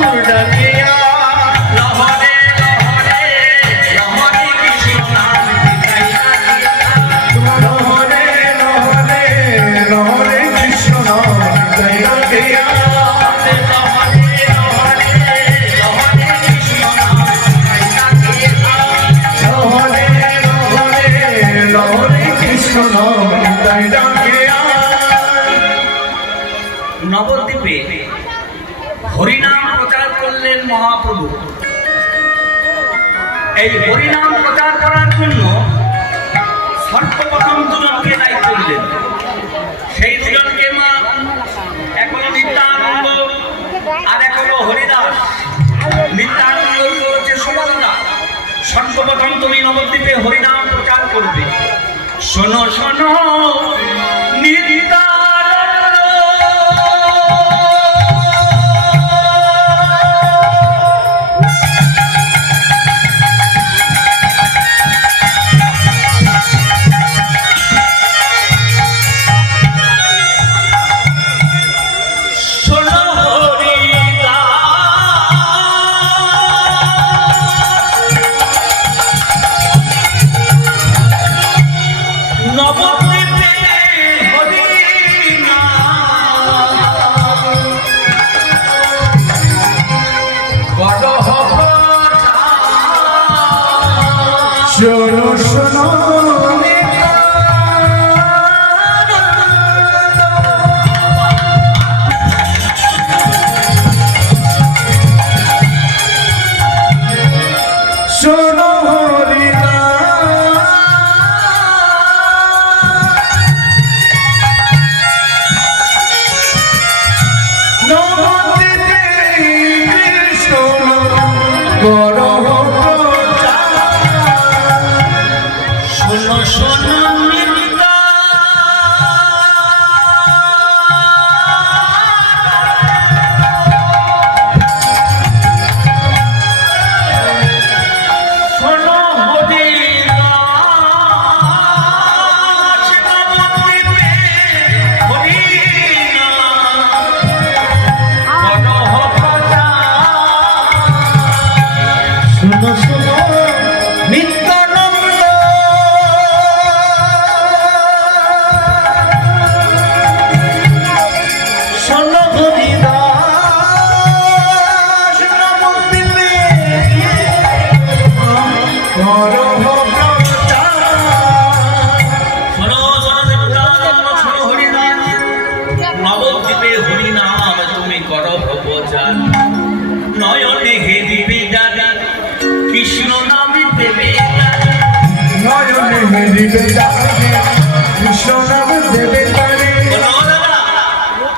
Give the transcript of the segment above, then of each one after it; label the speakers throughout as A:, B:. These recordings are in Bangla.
A: We're done. মহাপ্রভু। এই হরিনাম প্রচার করার জন্য সর্বপ্রথম দুজনকে দায়িত্ব দিলেন সেই দুজনকে মা এক হলো নিত্যানন্দ আর এক হলো হরিদাস। নিত্যানন্দ হচ্ছে সুমন্দা। সর্বপ্রথম তুমি নবদ্বীপে হরিনাম প্রচার করবে। শোনো শোনো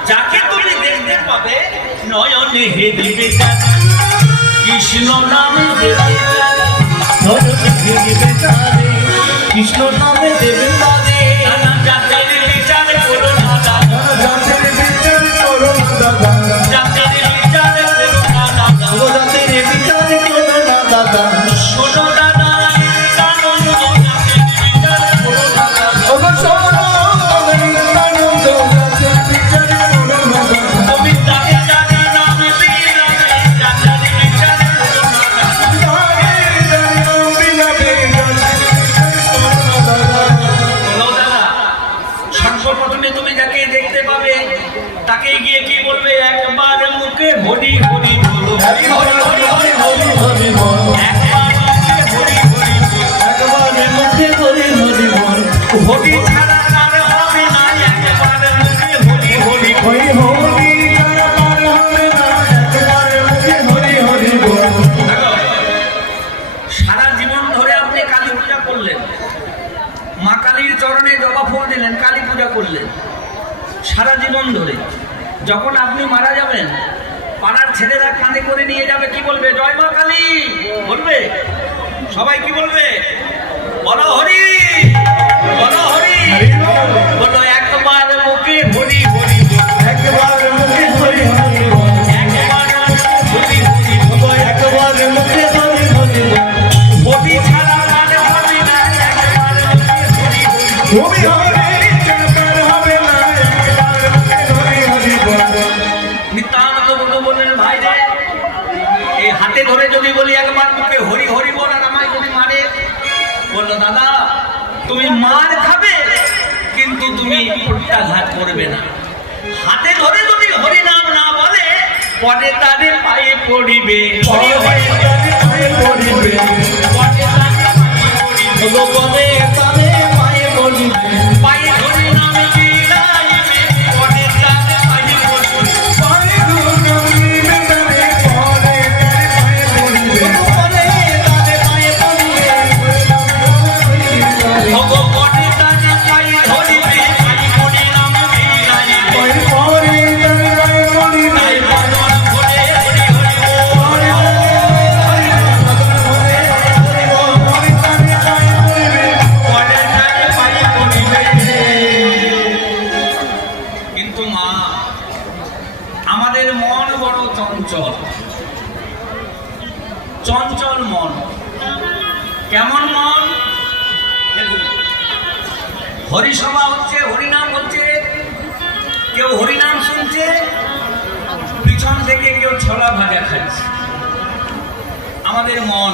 A: যাকে তুমি দেখতে পাবে নয়নে হে কৃষ্ণ নামে দেবে
B: কৃষ্ণ নামে দেবে
A: করলেন। মা কালীর চরণে জবা ফুল দিলেন কালী পূজা করলেন। সারা জীবন ধরে। যখন আপনি মারা যাবেন পাড়ার ছেলেরা কাঁধে করে নিয়ে যাবে কি বলবে? জয় মা কালী! বলবে? সবাই কি বলবে? বলো বলো মুখে হরি হরি বলো।
B: তুমি হরি ছাড়া পার হবে না হরি হরি বল।
A: নিত্যানন্দ বন্ধু বললেন ভাই রে এই হাতে ধরে যদি বলি একবার মুখে হরি হরি বল আর আমায় যদি মারে বলল দাদা তুমি মার খাবে কিন্তু তুমি প্রত্যাঘাত করবে না। হাতে ধরে যদি হরি নাম না বলে পরে তারে পায়ে পড়িবে। হরি
B: পায়ে পড়িবে।
A: পরে তারে পায়ে পড়িবে।
B: চঞ্চল।
A: চঞ্চল মন। কেমন মন? হরিসভা হচ্ছে, হরিনাম হচ্ছে, কেউ হরিনাম শুনছে, পিছন থেকে কেউ ছোলা ভাজা খাচ্ছে। আমাদের মন।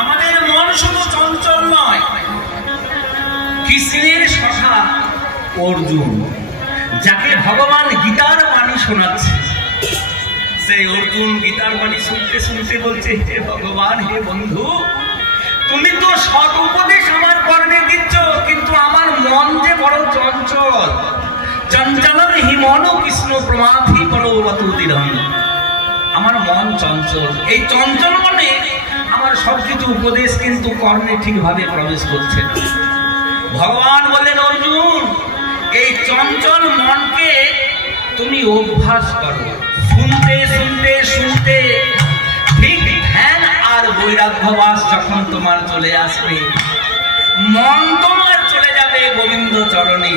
A: আমাদের মন শুধু চঞ্চল নয়, কৃষ্ণের শশা অর্জুন, যাকে ভগবান গীতার বাণী শোনাচ্ছে। সেই অর্জুন গীতার বাণী শুনতে শুনতে বলছে, হে ভগবান, হে বন্ধু, তুমি তো সৎ উপদেশ আমার কর্ণে দিচ্ছ, কিন্তু আমার মন যে বড় চঞ্চল। চঞ্চলন হিমন কৃষ্ণ দিলাম আমার মন চঞ্চল। এই চঞ্চল মনে আমার সব কিছু উপদেশ কিন্তু কর্ণে ঠিকভাবে প্রবেশ করছে ভগবান বলেন অর্জুন, এই চঞ্চল মনকে তুমি অভ্যাস করো। শুনতে শুনতে শুনতে, ঠিক ধ্যান আর বৈরাগ্যবাস যখন তোমার চলে আসবে, মন তোমার চলে যাবে গোবিন্দ চরণে।